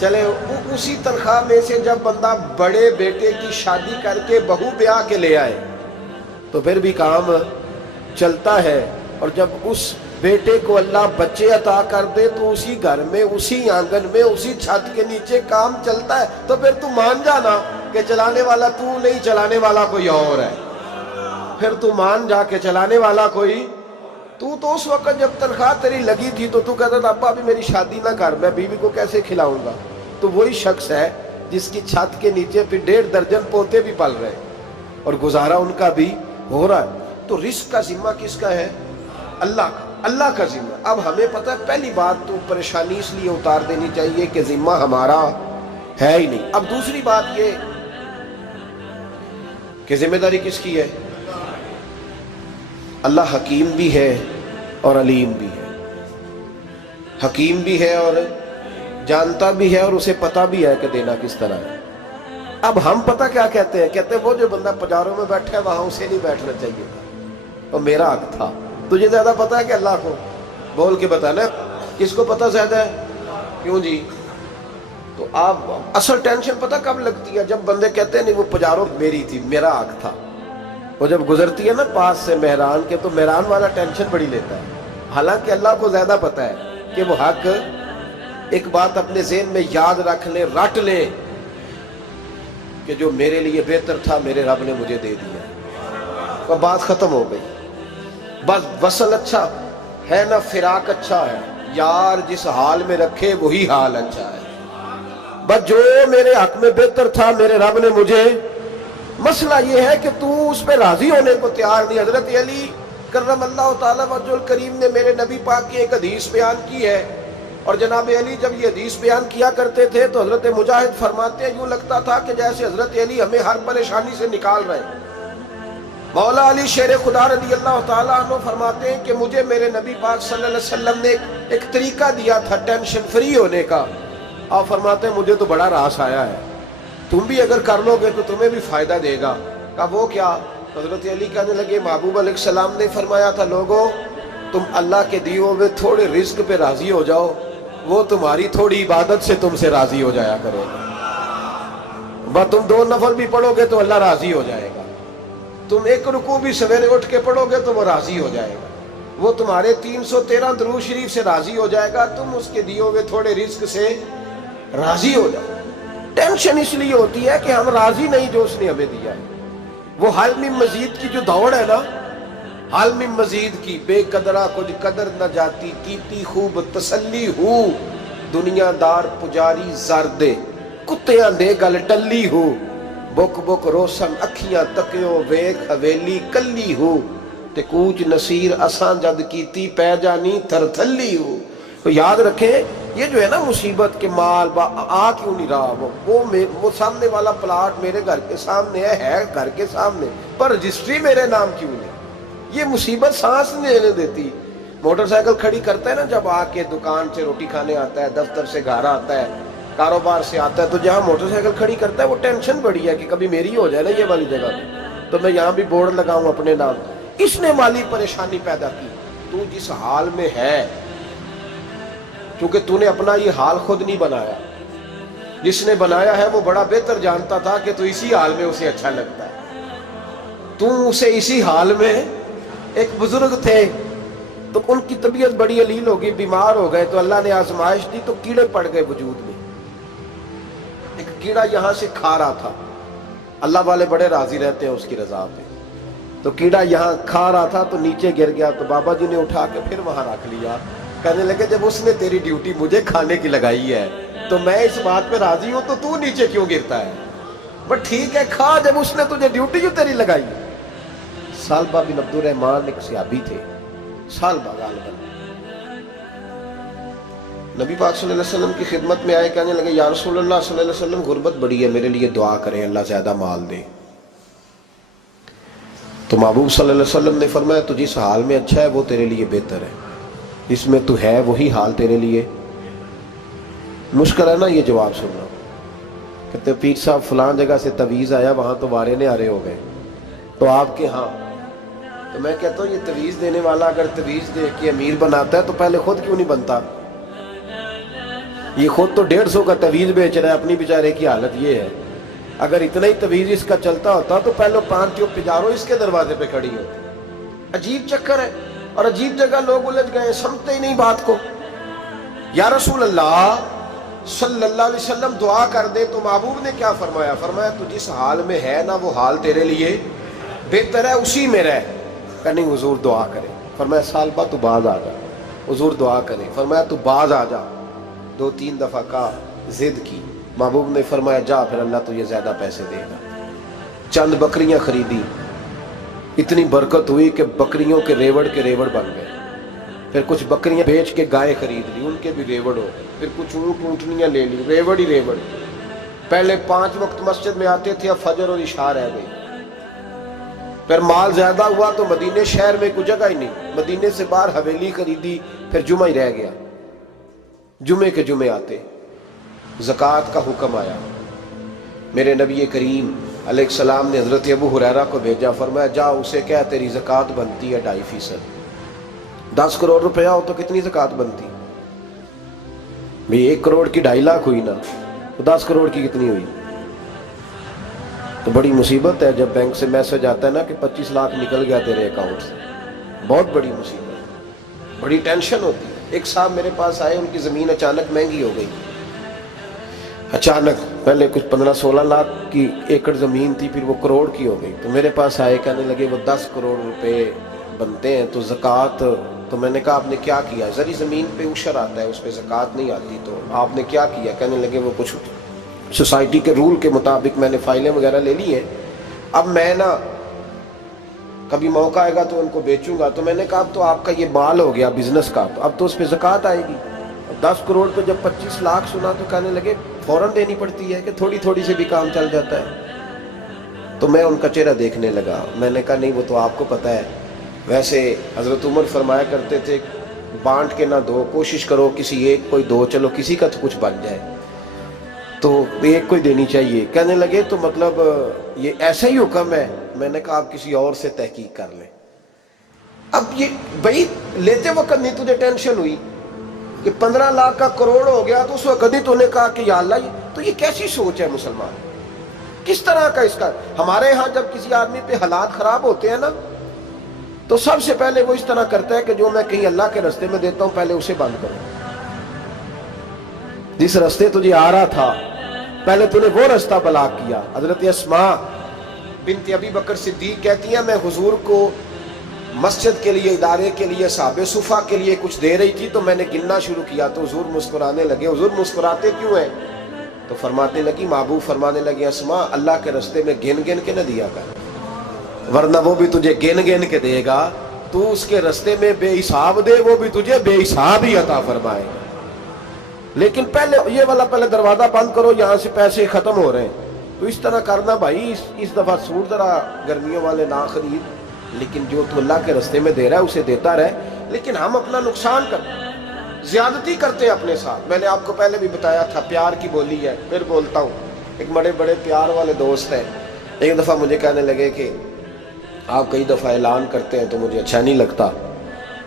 چلے اسی تنخواہ میں سے جب بندہ بڑے بیٹے کی شادی کر کے بہو بیاہ کے لے آئے تو پھر بھی کام چلتا ہے، اور جب اس بیٹے کو اللہ بچے عطا کر دے تو اسی گھر میں، اسی آنگن میں، اسی چھت کے نیچے کام چلتا ہے، تو پھر تو مان جانا کہ چلانے والا تو نہیں، چلانے والا کوئی اور ہے۔ پھر تو مان جا کے چلانے والا کوئی تو اس وقت جب تنخواہ تیری لگی تھی تو کہتا تھا ابا ابھی میری شادی نہ کر، میں بیوی کو کیسے کھلاؤں گا؟ تو وہی شخص ہے جس کی چھت کے نیچے پھر 1.5 درجن پوتے بھی پل رہے ہیں اور گزارا ان کا بھی ہو رہا ہے۔ تو رزق کا ذمہ کس کا ہے؟ اللہ کا، اللہ کا ذمہ۔ اب ہمیں پتہ ہے پہلی بات تو پریشانی اس لیے اتار دینی چاہیے کہ ذمہ ہمارا ہے ہی نہیں۔ اب دوسری بات یہ کہ ذمہ داری کس کی ہے؟ اللہ حکیم بھی ہے اور علیم بھی ہے، حکیم بھی ہے اور جانتا بھی ہے اور اسے پتہ بھی ہے کہ دینا کس طرح ہے۔ اب ہم پتہ کیا کہتے ہیں؟ کہتے ہیں وہ جو بندہ پجاروں میں بیٹھا ہے وہاں اسے نہیں بیٹھنا چاہیے تھا، اور میرا حق تھا۔ تجھے زیادہ پتہ ہے کہ اللہ کو؟ بول کے بتانا کس کو پتہ زیادہ ہے؟ کیوں جی؟ تو آپ اصل ٹینشن پتہ کب لگتی ہے؟ جب بندے کہتے ہیں نہیں وہ پجاروں میری تھی، میرا حق تھا۔ وہ جب گزرتی ہے نا پاس سے مہران کے تو مہران والا ٹینشن بڑی لیتا ہے، حالانکہ اللہ کو زیادہ پتہ ہے کہ وہ حق۔ ایک بات اپنے ذہن میں یاد رکھ لیں، رٹ لیں کہ جو میرے لیے بہتر تھا میرے رب نے مجھے دے دیا، اور بات ختم ہو گئی۔ بس وصل اچھا ہے نہ فراق اچھا ہے، یار جس حال میں رکھے وہی حال اچھا ہے۔ بس جو میرے حق میں بہتر تھا میرے رب نے مجھے، مسئلہ یہ ہے کہ تو اس پہ راضی ہونے کو تیار نہیں۔ حضرت علی کرم اللہ تعالیٰ وجہ الکریم نے میرے نبی پاک کی ایک حدیث بیان کی ہے، اور جناب علی جب یہ حدیث بیان کیا کرتے تھے تو حضرت مجاہد فرماتے ہیں یوں لگتا تھا کہ جیسے حضرت علی ہمیں ہر پریشانی سے نکال رہے ہیں۔ مولا علی شیر خدا رضی اللہ تعالیٰ عنہ فرماتے ہیں کہ مجھے میرے نبی پاک صلی اللہ علیہ وسلم نے ایک طریقہ دیا تھا ٹینشن فری ہونے کا۔ آپ فرماتے ہیں مجھے تو بڑا راس آیا ہے، تم بھی اگر کر لو گے تو تمہیں بھی فائدہ دے گا۔ کہا وہ کیا؟ حضرت علی کہنے لگے محبوب علیہ السلام نے فرمایا تھا لوگوں تم اللہ کے دیے ہوئے تھوڑے رزق پہ راضی ہو جاؤ، وہ تمہاری تھوڑی عبادت سے تم سے راضی ہو جایا کرے گا۔ بس تم 2 نفل بھی پڑھو گے تو اللہ راضی ہو جائے گا، تم 1 رکوع بھی سویرے اٹھ کے پڑھو گے تو وہ راضی ہو جائے گا، وہ تمہارے 313 درود شریف سے راضی ہو جائے گا، تم اس کے دیے ہوئے تھوڑے رزق سے راضی ہو جاؤ۔ ٹینشن اس لیے ہوتی ہے کہ ہم راضی نہیں جو اس نے ہمیں دیا ہے۔ وہ حل میں مزید کی جو دوڑ ہے نا، حل میں مزید کی، بے قدرہ کچھ قدر نہ جاتی، کیتی خوب تسلی ہو، دنیا دار پجاری زردے، کتیاں دے گل ٹلی ہو، بک بک روشن اکھیاں تکیو ویک حویلی کلی ہو، تے کوچ نصیر اساں جد کیتی پہ جانی تھر تھلی ہو۔ تو یاد رکھیں یہ جو ہے نا مصیبت کے مال آ کیوں نہیں رہا، وہ سامنے والا پلاٹ میرے گھر کے سامنے ہے گھر کے سامنے، پر رجسٹری میرے نام کیوں نہیں؟ یہ مصیبت سانس نہیں لینے دیتی۔ موٹر سائیکل کھڑی کرتا ہے نا جب آ کے دکان سے روٹی کھانے آتا ہے، دفتر سے گھر آتا ہے، کاروبار سے آتا ہے، تو جہاں موٹر سائیکل کھڑی کرتا ہے وہ ٹینشن بڑی ہے کہ کبھی میری ہو جائے نا یہ والی جگہ تو میں یہاں بھی بورڈ لگاؤں اپنے نام۔ اس نے مالی پریشانی پیدا کی۔ تو جس حال میں ہے، کیونکہ تو نے اپنا یہ حال خود نہیں بنایا، جس نے بنایا ہے وہ بڑا بہتر جانتا تھا کہ تو اسی حال میں اسے اچھا لگتا ہے۔ تو اسے اسی حال میں، ایک بزرگ تھے تو ان کی طبیعت بڑی علیل ہو گئی، بیمار ہو گئے، تو اللہ نے آزمائش دی تو کیڑے پڑ گئے وجود میں۔ ایک کیڑا یہاں سے کھا رہا تھا، اللہ والے بڑے راضی رہتے ہیں اس کی رضا پہ، تو کیڑا یہاں کھا رہا تھا تو نیچے گر گیا، تو بابا جی نے اٹھا کے پھر وہاں رکھ لیا، کہنے لگے جب اس نے تیری ڈیوٹی مجھے کھانے کی لگائی ہے تو میں اس بات پہ راضی ہوں، تو نیچے کیوں گرتا ہے؟ بس ٹھیک ہے کھا، جب اس نے تجھے ڈیوٹی جو تیری لگائی ہے۔ سالبہ بن عبد الرحمن ایک صحابی تھے، سالبہ غالباً، نبی پاک صلی اللہ علیہ وسلم کی خدمت میں آئے، کہنے لگے یا رسول اللہ صلی اللہ علیہ وسلم غربت بڑی ہے، میرے لیے دعا کریں اللہ زیادہ مال دے۔ تو محبوب صلی اللہ علیہ وسلم نے فرمایا تو جس حال میں اچھا ہے وہ تیرے لیے بہتر ہے، اس میں تو ہے وہی حال تیرے لیے۔ مشکل ہے نا یہ جواب سننا، کہتے پیر صاحب فلان جگہ سے تویز آیا، وہاں تو وارے نے آرے ہو گئے، تو آپ کے ہاں، تو میں کہتا ہوں یہ تویز دینے والا اگر تویز دے کے امیر بناتا ہے تو پہلے خود کیوں نہیں بنتا؟ یہ خود تو 150 کا تویز بیچ رہا ہے، اپنی بیچارے کی حالت یہ ہے۔ اگر اتنا ہی تویز اس کا چلتا ہوتا تو پہلے 5 جو پجاروں اس کے دروازے پہ کھڑی ہوتی۔ عجیب چکر ہے، اور عجیب جگہ لوگ الجھ گئے، سمجھتے ہی نہیں بات کو۔ یا رسول اللہ صلی اللہ علیہ وسلم دعا کر دے تو محبوب نے کیا فرمایا؟ فرمایا تو جس حال میں ہے نا وہ حال تیرے لیے بہتر ہے، اسی میں رہ۔ کہ نہیں حضور دعا کرے۔ فرمایا سال بعد تو باز آ جا۔ حضور دعا کرے۔ فرمایا تو باز آ جا۔ 2-3 دفعہ کا ضد کی، محبوب نے فرمایا جا پھر اللہ تجھے زیادہ پیسے دے گا۔ چند بکریاں خریدی، اتنی برکت ہوئی کہ بکریوں کے ریوڑ بن گئے۔ پھر کچھ بکریاں بیچ کے گائے خرید لی، ان کے بھی ریوڑ ہو۔ پھر کچھ اونٹ اونٹنیاں لے لی، ریوڑ ہی ریوڑ۔ پہلے 5 وقت مسجد میں آتے تھے، اب فجر اور عشاء رہ گئی۔ پھر مال زیادہ ہوا تو مدینے شہر میں کوئی جگہ ہی نہیں، مدینے سے باہر حویلی خریدی، پھر جمعہ ہی رہ گیا۔ جمعے کے جمعے آتے، زکوٰۃ کا حکم آیا۔ میرے نبی کریم علیہ السلام نے حضرت ابو ہریرہ کو بھیجا، فرمایا جا اسے کہہ تیری زکوٰۃ بنتی ہے 2.5%۔ 10 کروڑ روپیہ ہو تو کتنی زکوٰۃ بنتی؟ بھئی 1 کروڑ کی 2.5 لاکھ ہوئی نا، تو 10 کروڑ کی کتنی ہوئی؟ تو بڑی مصیبت ہے جب بینک سے میسج آتا ہے نا کہ 25 لاکھ نکل گیا تیرے اکاؤنٹ سے، بہت بڑی مصیبت، بڑی ٹینشن ہوتی ہے۔ ایک صاحب میرے پاس آئے، ان کی زمین اچانک مہنگی ہو گئی، اچانک پہلے کچھ 15-16 لاکھ کی ایکڑ زمین تھی، پھر وہ کروڑ کی ہو گئی۔ تو میرے پاس آئے، کہنے لگے وہ 10 کروڑ روپے بنتے ہیں تو زکوٰۃ، تو میں نے کہا آپ نے کیا کیا؟ زری زمین پہ عشر آتا ہے، اس پہ زکوٰۃ نہیں آتی، تو آپ نے کیا کیا؟ کہنے لگے وہ کچھ سوسائٹی کے رول کے مطابق میں نے فائلیں وغیرہ لے لی ہیں، اب میں نا کبھی موقع آئے گا تو ان کو بیچوں گا۔ تو میں نے کہا اب تو آپ کا یہ مال ہو گیا بزنس کا، تو اب تو اس پہ زکوٰۃ آئے گی۔ 10 کروڑ پہ جب 25 لاکھ سنا تو کہنے لگے فوراً دینی پڑتی ہے کہ تھوڑی تھوڑی سے بھی کام چل جاتا ہے؟ تو میں ان کا چہرہ دیکھنے لگا، میں نے کہا نہیں وہ تو آپ کو پتہ ہے، ویسے حضرت عمر فرمایا کرتے تھے بانٹ کے نہ دو، کوشش کرو کسی ایک کو دو، چلو کسی کا تو کچھ بن جائے، تو ایک کو دینی چاہیے۔ کہنے لگے تو مطلب یہ ایسا ہی حکم ہے؟ میں نے کہا آپ کسی اور سے تحقیق کر لیں۔ اب یہ بھائی لیتے وقت نہیں تجھے ٹینشن ہوئی کہ 15 لاکھ کا کروڑ ہو گیا، تو اس وقت نہیں تو نے کہا کہ یا اللہ، تو یہ کیسی سوچ ہے مسلمان؟ کس طرح کا اس کا؟ ہمارے ہاں جب کسی آدمی پہ حالات خراب ہوتے ہیں نا، تو سب سے پہلے وہ اس طرح کرتا ہے کہ جو میں کہیں اللہ کے راستے میں دیتا ہوں پہلے اسے بند کرو۔ جس راستے تجھے آ رہا تھا پہلے تو نے وہ راستہ بلاک کیا۔ حضرت اسماء بنت ابی بکر صدیق کہتی ہیں میں حضور کو مسجد کے لیے، ادارے کے لیے، صحابہ صفہ کے لیے کچھ دے رہی تھی، تو میں نے گننا شروع کیا تو حضور مسکرانے لگے۔ حضور مسکراتے کیوں ہیں؟ تو فرمانے لگی، محبوب فرمانے لگے اسماء اللہ کے راستے میں گن گن کے نہ دیا کر، ورنہ وہ بھی تجھے گن گن کے دے گا، تو اس کے راستے میں بے حساب دے، وہ بھی تجھے بے حساب ہی عطا فرمائے گا۔ لیکن پہلے یہ والا پہلے دروازہ بند کرو، یہاں سے پیسے ختم ہو رہے ہیں، تو اس طرح کرنا بھائی۔ اس دفعہ سوٹ ذرا گرمیوں والے نہ خرید، لیکن جو تو اللہ کے راستے میں دے رہا ہے اسے دیتا رہے۔ لیکن ہم اپنا نقصان زیادتی کرتے ہیں اپنے ساتھ۔ میں نے آپ کو پہلے بھی بتایا تھا پیار کی بولی ہے، پھر بولتا ہوں۔ ایک بڑے بڑے پیار والے دوست ہیں، ایک دفعہ مجھے کہنے لگے کہ آپ کئی دفعہ اعلان کرتے ہیں تو مجھے اچھا نہیں لگتا،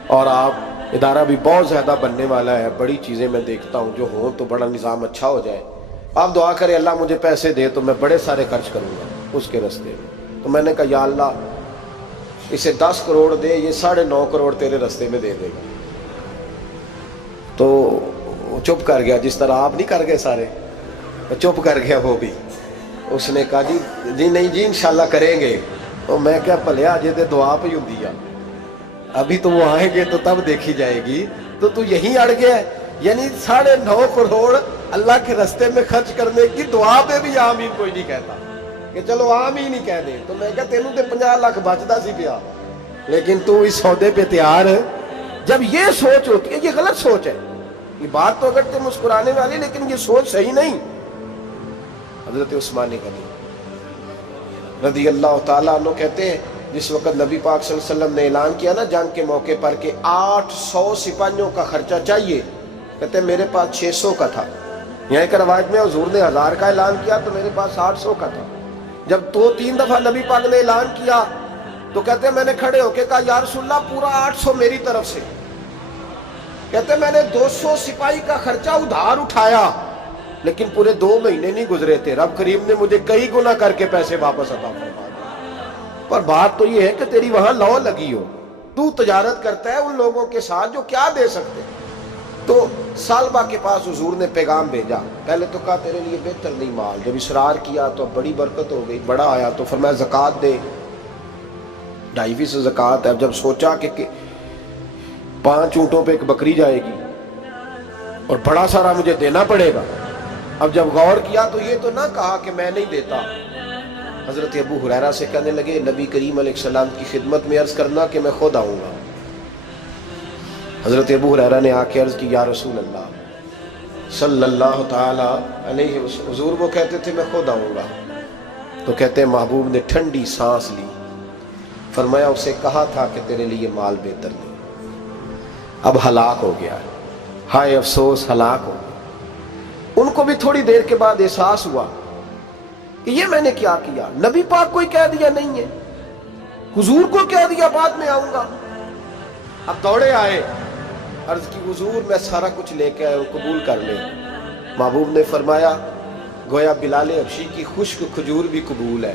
اور آپ ادارہ بھی بہت زیادہ بننے والا ہے، بڑی چیزیں میں دیکھتا ہوں جو ہوں تو بڑا نظام اچھا ہو جائے، آپ دعا کریں اللہ مجھے پیسے دے تو میں بڑے سارے خرچ کروں گا اس کے راستے میں۔ تو میں نے کہا یا اللہ اسے 10 کروڑ دے، یہ 9.5 کروڑ تیرے راستے میں دے دے گا۔ تو چپ کر گیا، جس طرح آپ نہیں کر گئے سارے، چپ کر گیا وہ بھی۔ اس نے کہا جی نہیں جی انشاءاللہ کریں گے۔ تو میں کیا پلیا جی تے دعا پہ ہوں دیا، ابھی تو وہ آئیں گے تو تب دیکھی جائے گی، تو یہیں اڑ گیا ہے۔ یعنی 9.5 کروڑ اللہ کے راستے میں خرچ کرنے کی دعا پہ بھی آمین کوئی نہیں کہتا کہ چلو آمین ہی کہہ دیں۔ تو میں کہا تینوں تے 50 لاکھ بچتا سی پیا، لیکن تو اس سودے پہ تیار ہے۔ جب یہ سوچ ہوتی ہے، یہ غلط سوچ ہے، یہ بات تو اگر تے مسکرانے والی، لیکن یہ سوچ صحیح نہیں۔ حضرت عثمان غنی رضی اللہ تعالیٰ عنہ کہتے ہیں جس وقت نبی پاک صلی اللہ علیہ وسلم نے اعلان کیا نا جنگ کے موقع پر کہ 800 سپاہیوں کا خرچہ چاہیے، کہتے ہیں میرے پاس 600 کا تھا۔ یہاں ایک روایت میں حضور نے 1000 کا اعلان کیا تو میرے پاس 800 کا تھا۔ جب 2-3 دفعہ نبی پاک نے اعلان کیا تو کہتے ہیں میں نے کھڑے ہو کے کہا یا رسول اللہ پورا 800 میری طرف سے۔ کہتے میں نے 200 سپاہی کا خرچہ ادھار اٹھایا لیکن پورے 2 مہینے نہیں گزرے تھے، رب کریم نے مجھے کئی گنا کر کے پیسے واپس عطا فرما دیے۔ پر بات تو یہ ہے کہ تیری وہاں لو لگی ہو، تو تجارت کرتا ہے ان لوگوں کے ساتھ جو کیا دے سکتے۔ تو سالبہ کے پاس حضور نے پیغام بھیجا، پہلے تو کہا تیرے لیے بہتر نہیں مال، جب اصرار کیا تو بڑی برکت ہو گئی، بڑا آیا تو فرمایا زکوٰۃ دے، 2.5% زکوٰۃ ہے۔ جب سوچا کہ 5 اونٹوں پہ ایک بکری جائے گی اور بڑا سارا مجھے دینا پڑے گا، اب جب غور کیا تو یہ تو نہ کہا کہ میں نہیں دیتا۔ حضرت ابو ہریرہ سے کہنے لگے نبی کریم علیہ السلام کی خدمت میں عرض کرنا کہ میں خود آؤں گا۔ حضرت ابو ہریرہ نے آ کے عرض کی یا رسول اللہ صلی اللہ تعالی علیہ وسلم، حضور وہ کہتے تھے میں خود آؤں گا، تو کہتے ہیں محبوب نے ٹھنڈی سانس لی، فرمایا اسے کہا تھا کہ تیرے لیے مال بہتر نہیں، اب ہلاک ہو گیا ہے، ہائے افسوس ہلاک ہو گیا۔ ان کو بھی تھوڑی دیر کے بعد احساس ہوا کہ یہ میں نے کیا کیا، نبی پاک کوئی کہہ دیا نہیں ہے، حضور کو کہہ دیا بعد میں آؤں گا۔ اب دوڑے آئے، عرض کی حضور میں سارا کچھ لے کے آئے، قبول کر لیں۔ محبوب نے فرمایا گویا بلال حبشی کی خشک کھجور بھی قبول ہے،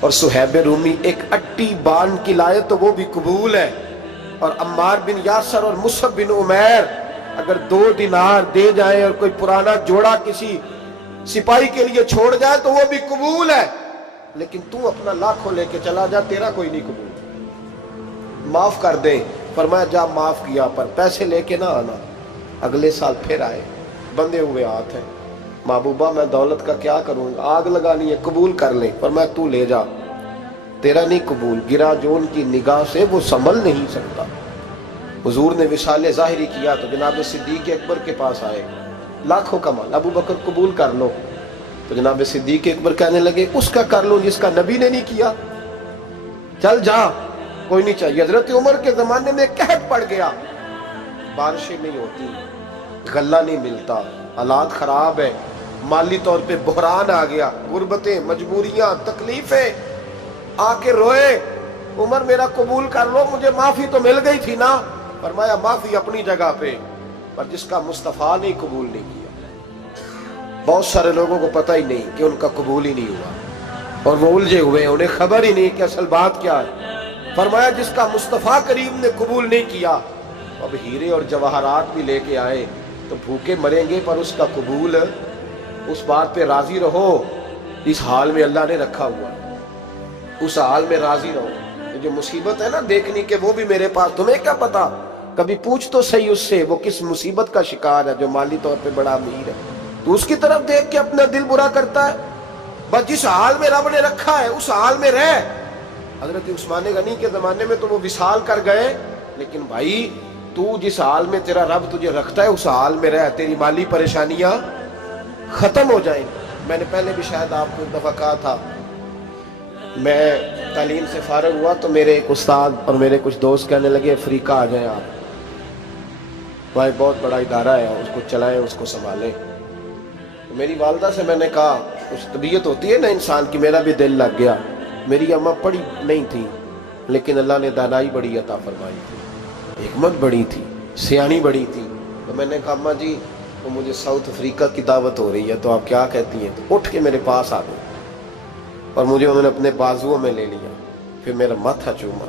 اور صہیب رومی ایک اٹی بان کی لائے تو وہ بھی قبول ہے، اور عمار بن یاسر اور مصعب بن عمیر اگر 2 دینار دے جائیں اور کوئی پرانا جوڑا کسی سپاہی کے لیے چھوڑ جائے تو وہ بھی قبول ہے، لیکن تو اپنا لاکھوں لے کے چلا جا، تیرا کوئی نہیں قبول، معاف کر دیں۔ فرمایا جا معاف کیا، پر پیسے لے کے نہ آنا۔ اگلے سال پھر آئے، بندے ہوئے ہاتھ ہیں، محبوبہ میں دولت کا کیا کروں گا، آگ لگانی ہے، قبول کر لیں۔ فرمایا تو لے جا، تیرا نہیں قبول، گرا جو ان کی نگاہ سے وہ سنبھل نہیں سکتا۔ حضور نے وصال ظاہری کیا تو جناب صدیق اکبر کے پاس آئے، لاکھوں کا مال، ابو بکر قبول کر لو، تو جناب صدیق اکبر کہنے لگے اس کا کر لو جس کا نبی نے نہیں کیا، چل جا کوئی نہیں چاہیے۔ حضرت عمر کے زمانے میں قحط پڑ گیا، بارشیں نہیں ہوتی، غلہ نہیں ملتا، حالات خراب ہے، مالی طور پہ بحران آ گیا، غربتیں، مجبوریاں، تکلیفیں، آ کے روئے، عمر میرا قبول کر لو، مجھے معافی تو مل گئی تھی نا۔ فرمایا معافی اپنی جگہ پہ، پر جس کا مصطفیٰ نے قبول نہیں کیا۔ بہت سارے لوگوں کو پتہ ہی نہیں کہ ان کا قبول ہی نہیں ہوا، اور وہ الجھے ہوئے، انہیں خبر ہی نہیں کہ اصل بات کیا ہے۔ فرمایا جس کا مصطفیٰ کریم نے قبول نہیں کیا، اب ہیرے اور جواہرات بھی لے کے آئے تو بھوکے مریں گے، پر اس کا قبول، اس بات پہ راضی رہو، اس حال میں اللہ نے رکھا ہوا، اس حال میں راضی رہو۔ جو مصیبت ہے نا دیکھنی کہ وہ بھی میرے پاس، تمہیں کیا پتا، کبھی پوچھ تو صحیح اس سے وہ کس مصیبت کا شکار ہے، جو مالی طور پہ بڑا امیر ہے، تو اس کی طرف دیکھ کے اپنا دل برا کرتا ہے۔ بس جس حال میں رب نے رکھا ہے اس حال میں رہ۔ حضرت عثمان غنی کے زمانے میں تو وہ وصال کر گئے، لیکن بھائی تو جس حال میں تیرا رب تجھے رکھتا ہے اس حال میں رہ، تیری مالی پریشانیاں ختم ہو جائیں۔ میں نے پہلے بھی شاید آپ کو ایک دفعہ کہا تھا، میں تعلیم سے فارغ ہوا تو میرے ایک استاد اور میرے کچھ دوست کہنے لگے افریقہ آ جائیں آپ، وہاں بہت بڑا ادارہ ہے، اس کو چلائیں، اس کو سنبھالیں۔ میری والدہ سے میں نے کہا، کچھ طبیعت ہوتی ہے نا انسان کی، میرا بھی دل لگ گیا۔ میری اماں پڑھی نہیں تھی لیکن اللہ نے دانائی بڑی عطا فرمائی تھی، حکمت بڑی تھی، سیانی بڑی تھی۔ تو میں نے کہا اماں جی وہ مجھے ساؤتھ افریقہ کی دعوت ہو رہی ہے تو آپ کیا کہتی ہیں؟ تو اٹھ کے میرے پاس آ گئی اور مجھے انہوں نے اپنے بازوؤں میں لے لیا، پھر میرا ماتھا چوما،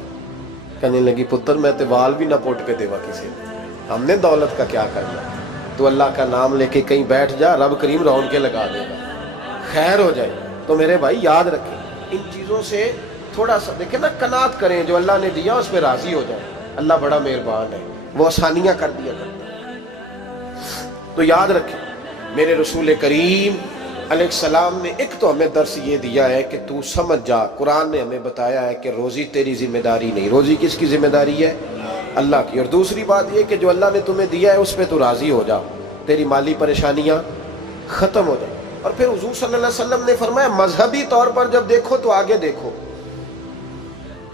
کہنے لگی پتر میں تے وال بھی نہ پوٹ کے دیوا کسی نے، ہم نے دولت کا کیا کرنا، تو اللہ کا نام لے کے کہیں بیٹھ جا، رب کریم رونقیں لگا دے گا، خیر ہو جائے۔ تو میرے بھائی یاد رکھیں ان چیزوں سے تھوڑا سا دیکھیں نا، قناعت کریں، جو اللہ نے دیا اس پہ راضی ہو جائیں، اللہ بڑا مہربان ہے، وہ آسانیاں کر دیا کرتا ہے۔ تو یاد رکھیں میرے رسول کریم علیہ السلام نے ایک تو ہمیں درس یہ دیا ہے کہ تو سمجھ جا، قرآن نے ہمیں بتایا ہے کہ روزی تیری ذمہ داری نہیں، روزی کس کی ذمہ داری ہے؟ اللہ کی۔ اور دوسری بات یہ کہ جو اللہ نے تمہیں دیا ہے اس پہ تو راضی ہو جا، تیری مالی پریشانیاں ختم ہو جائیں۔ اور پھر حضور صلی اللہ علیہ وسلم نے فرمایا مذہبی طور پر جب دیکھو تو آگے دیکھو،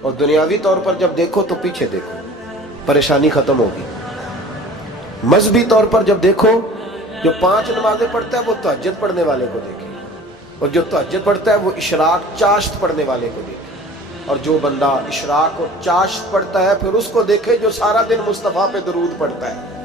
اور دنیاوی طور پر جب دیکھو تو پیچھے دیکھو، پریشانی ختم ہوگی۔ مذہبی طور پر جب دیکھو، جو 5 نمازیں پڑھتا ہے وہ تہجد پڑھنے والے کو دیکھے، اور جو تہجد پڑھتا ہے وہ اشراق چاشت پڑھنے والے کو دیکھے، اور جو بندہ اشراق اور چاشت پڑھتا ہے پھر اس کو دیکھے جو سارا دن مصطفیٰ پہ درود پڑھتا ہے۔